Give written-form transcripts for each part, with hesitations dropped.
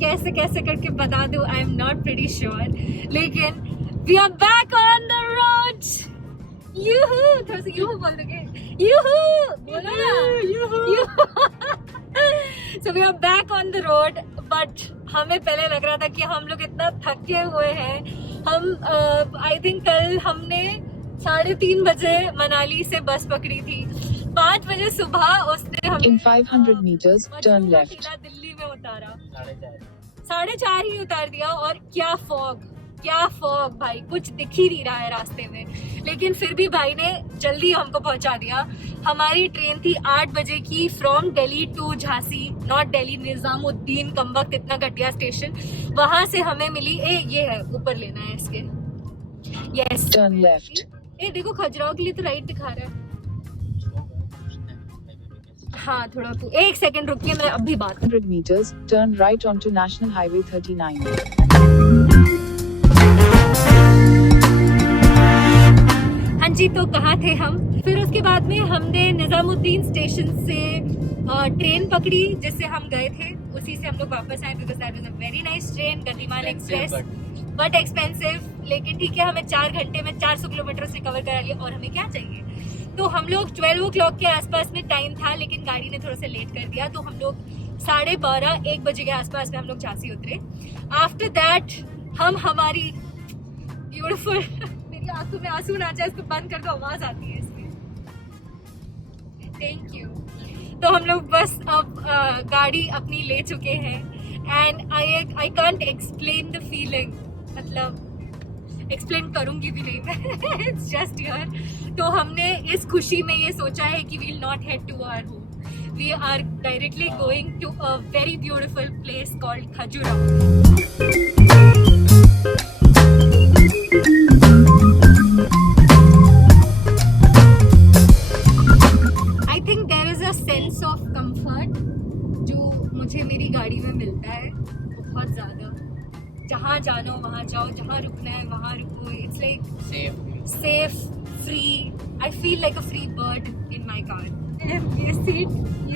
कैसे कैसे करके बता दूं, I am not pretty sure, लेकिन we are back on the road. Yoohoo, थोड़ा सा यूहू बोल दोगे, यूहू बोलो ना, yoohoo. So we are back on the road, but हमें पहले लग रहा था कि हम लोग इतना थके हुए हैं। हम आई थिंक कल हमने 3:30 बजे मनाली से बस पकड़ी थी, 5 बजे सुबह उसने हमें In 500 meters, turn left. Delhi में उतारा, 4:30 ही उतार दिया। और क्या फॉग भाई, कुछ दिख ही नहीं रहा है रास्ते में, लेकिन फिर भी भाई ने जल्दी हमको पहुंचा दिया। हमारी ट्रेन थी 8 बजे की from Delhi to Jhansi, not Delhi, Nizamuddin, कमबख्त इतना घटिया स्टेशन। वहां से हमें मिली, ये है ऊपर लेना है इसके, यस Turn left. देखो खजुराहो के लिए तो राइट दिखा रहा है। हाँ थोड़ा, 1 सेकंड रुकिए, मैं अभी बात। 100 meters, turn right onto National Highway 39. हाँ जी, तो कहाँ थे हम? फिर उसके बाद में हमने निजामुद्दीन स्टेशन से ट्रेन पकड़ी जिससे हम गए थे, उसी से हम लोग वापस आए, because that was a very nice train, गतिमान एक्सप्रेस, बट एक्सपेंसिव। लेकिन ठीक है, हमें 4 घंटे में 400 किलोमीटर से कवर करा लिया, और हमें क्या चाहिए। तो हम लोग 12 o'clock के आसपास में टाइम था, लेकिन गाड़ी ने थोड़ा सा लेट कर दिया, तो हम लोग 12:30-1 बजे के आसपास में हम लोग झांसी उतरे। आफ्टर दैट हम हमारी ब्यूटीफुल मेरी आंखों में आंसू ना जाए, इसको बंद कर दो, आवाज आती है इसमें, थैंक यू। तो हम लोग बस अब गाड़ी अपनी ले चुके हैं, and I can't explain the feeling, मतलब एक्सप्लेन करूंगी भी नहीं मैं, इट्स जस्ट हियर। तो हमने इस खुशी में ये सोचा है कि we will not head to our home, we are directly going to a very beautiful place called Khajuraho. I think there is a sense of comfort जो मुझे मेरी गाड़ी में मिलता है बहुत ज्यादा। जहाँ जानो वहाँ जाओ, जहाँ रुकना है वहाँ रुको, it's like safe, free, I feel like a free bird in my car. ये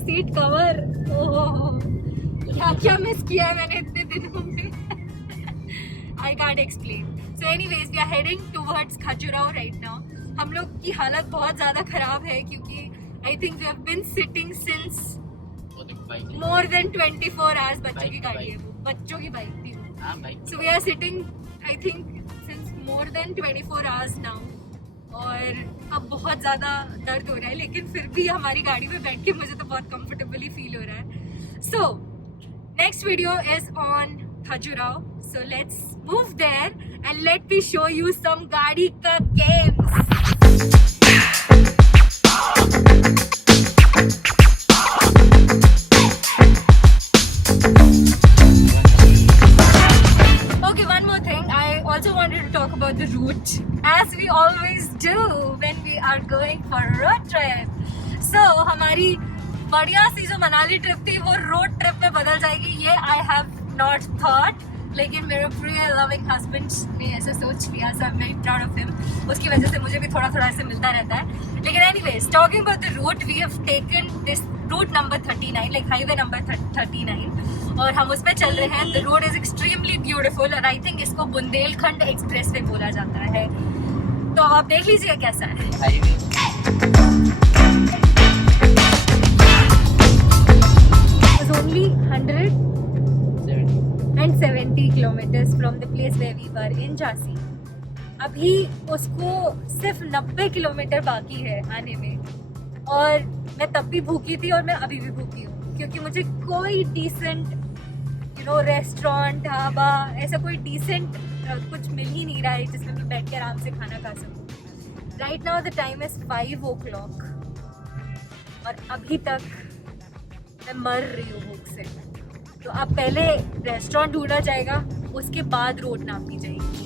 सीट कवर, ओहो क्या क्या मिस किया है मैंने इतने दिनों में, I can't explain. So anyways, we are heading towards Khajuraho right now. हम लोग की हालत बहुत ज्यादा खराब है, क्योंकि I think we have been sitting since more than 24 hours. बच्चों की गाड़ी है वो, बच्चों की बाइक थी। So we are sitting, I think, since more than 24 hours now, और अब बहुत ज़्यादा दर्द हो रहा है, लेकिन फिर भी हमारी गाड़ी में बैठ के मुझे तो बहुत कंफर्टेबली फील हो रहा है। So next video is on Khajuraho, so let's move there and let me show you some गाड़ी का games. About the route, as we always do when we are going for a road trip. So हमारी बढ़िया सी जो Manali trip थी वो road trip में बदल जाएगी, ये I have not thought, लेकिन मेरे प्रिय लविंग हस्बैंड ने ऐसा सोच लिया, so I'm very proud of him. उसकी वजह से मुझे भी थोड़ा थोड़ा ऐसे मिलता रहता है। लेकिन anyways, talking about the route, we have taken this route number 39, like highway number 39, और हम उसमें चल रहे हैं। The road is extremely beautiful, और आई थिंक इसको बुंदेलखंड एक्सप्रेस वे बोला जाता है, तो आप देख लीजिएगा कैसा है। Only 170 kilometers from the place where we were in Jhansi. अभी उसको सिर्फ 90 किलोमीटर बाकी है आने में, और मैं तब भी भूखी थी और मैं अभी भी भूखी हूँ, क्योंकि मुझे कोई डिसेंट रेस्टोरेंट, ढाबा, ऐसा कोई डिसेंट कुछ मिल ही नहीं रहा है जिसमें मैं बैठ के आराम से खाना खा सकूँ। Right now the time is 5 o'clock, और अभी तक मैं मर रही हूँ भूख से। तो अब पहले रेस्टोरेंट ढूंढा जाएगा, उसके बाद रोड नापी जाएगी।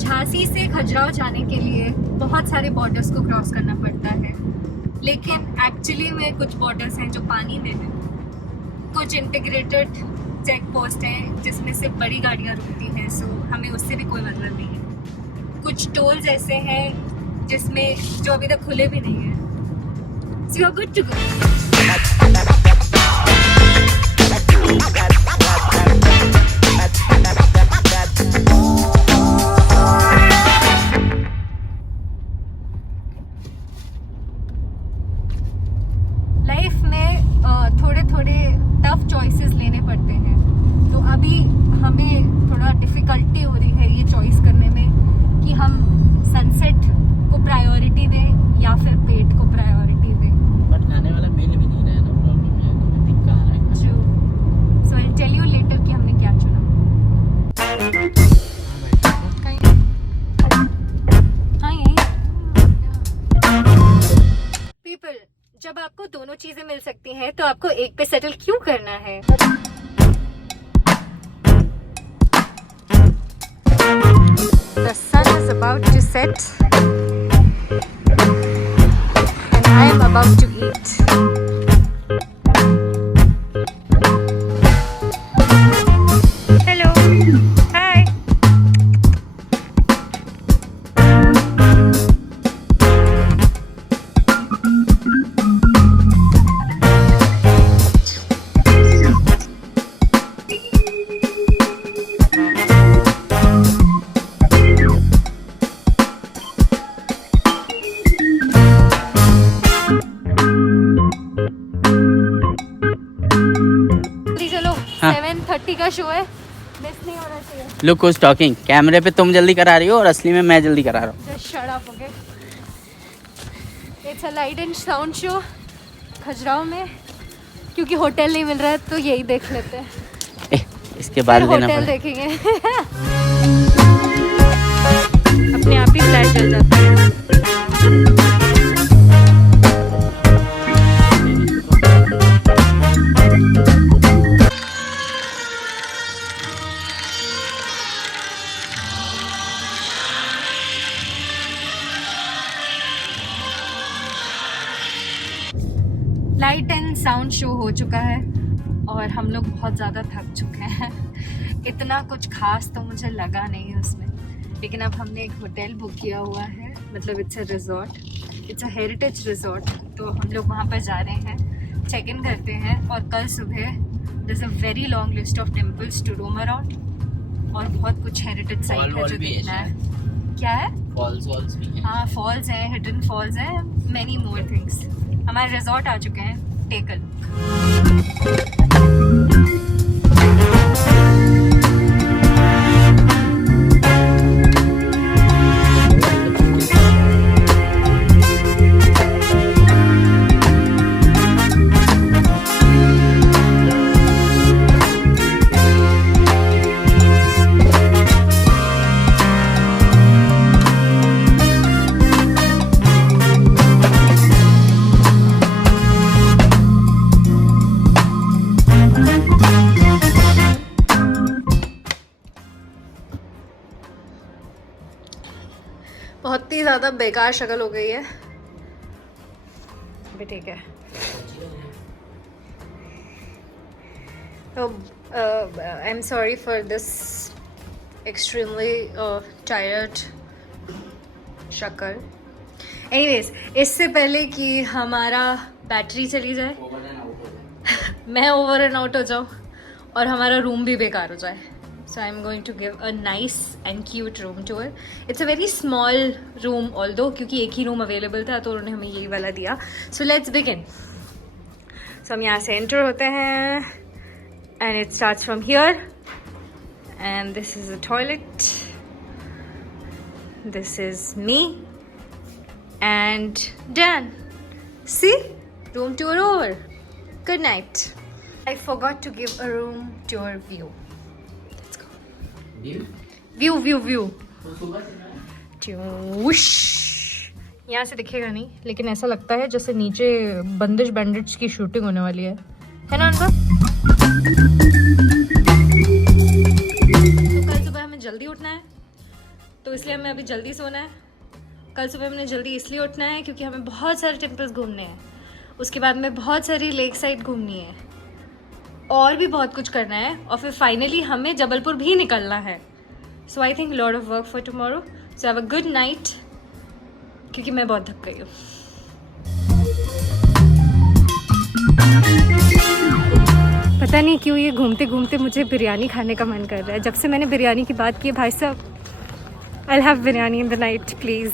झांसी से खजुराहो जाने के लिए बहुत सारे बॉर्डर्स को क्रॉस करना पड़ता है, लेकिन एक्चुअली में कुछ बॉर्डर्स हैं जो पानी में हैं, कुछ इंटीग्रेटेड चेक पोस्ट हैं जिसमें से बड़ी गाड़ियाँ रुकती हैं, सो हमें उससे भी कोई मतलब नहीं है। कुछ टोल्स ऐसे हैं जिसमें जो अभी तक खुले भी नहीं हैं, So you're good to go. Life में थोड़े थोड़े टफ चॉइसेस लेने पड़ते हैं, तो अभी हमें थोड़ा डिफिकल्टी हो रही है ये चॉइस करने में कि हम सनसेट को प्रायोरिटी दें या फिर पेट को प्रायोरिटी दें। बट खाने वाला मिल भी नहीं रहा है ना, प्रॉब्लम है तो दिक्कत आ रहा है। So I will tell you later कि हमने क्या चुना। हाँ यही। पीपल, जब आपको दोनों चीजें मिल सकती हैं तो आपको एक पे सेटल क्यों करना है? The sun is about to set and I am about to eat. Hello. Hi. चलो 7:30 का शो है, मिस नहीं होना चाहिए। Look who's talking. कैमरे पे तुम जल्दी करा रही हो और असली में मैं जल्दी करा रहा हूँ। Just shut up, okay? It's a light and sound show Khajuraho में, क्योंकि होटल नहीं मिल रहा है तो यही देख लेते हैं। इसके बाद फिर लेना होटल पड़ेगा। देखेंगे। अपने आप ही फ्लैश जल जाता है। लाइट एंड साउंड शो हो चुका है और हम लोग बहुत ज़्यादा थक चुके हैं। इतना कुछ खास तो मुझे लगा नहीं उसमें, लेकिन अब हमने एक होटल बुक किया हुआ है, मतलब it's a resort, it's a heritage resort. तो हम लोग वहाँ पर जा रहे हैं, चेक इन करते हैं और कल सुबह there is a very long list of temples to roam around और बहुत कुछ हेरिटेज साइट है जो देखना है। क्या है? फॉल्स भी हैं। हाँ, फॉल्स हैं, हिडन फॉल्स हैं, मैनी मोर थिंग्स। हमारे रिजॉर्ट आ चुके हैं, टेक अ लुक। बहुत ही ज़्यादा बेकार शक्ल हो गई है, भी ठीक है। तो I am sorry for this extremely tired शक्ल। एनीवेज, इससे पहले कि हमारा बैटरी चली जाए, मैं ओवर एंड आउट हो जाऊँ और हमारा रूम भी बेकार हो जाए, so I'm going to give a nice and cute room tour. It's a very small room although, क्योंकि एक ही रूम अवेलेबल था तो उन्होंने हमें यही वाला दिया। So let's begin. So हम यहाँ से एंटर होते हैं and it starts from here and this is the toilet, this is me and done. See, room tour over. Good night. I forgot to give a room tour view. View यहाँ से दिखेगा नहीं, लेकिन ऐसा लगता है जैसे नीचे बंदिश बैंडिट्स की शूटिंग होने वाली है ना अनका? तो कल सुबह हमें जल्दी उठना है, तो इसलिए हमें अभी जल्दी सोना है। कल सुबह हमने जल्दी इसलिए उठना है क्योंकि हमें बहुत सारे टेम्पल्स घूमने हैं, उसके बाद में बहुत सारी लेक साइड घूमनी है और भी बहुत कुछ करना है, और फिर फाइनली हमें जबलपुर भी निकलना है। So I think lot of work for tomorrow, so have a good night, क्योंकि मैं बहुत थक गई हूँ। पता नहीं क्यों ये घूमते घूमते मुझे बिरयानी खाने का मन कर रहा है। जब से मैंने बिरयानी की बात की है भाई साहब, I have biryani in the night please.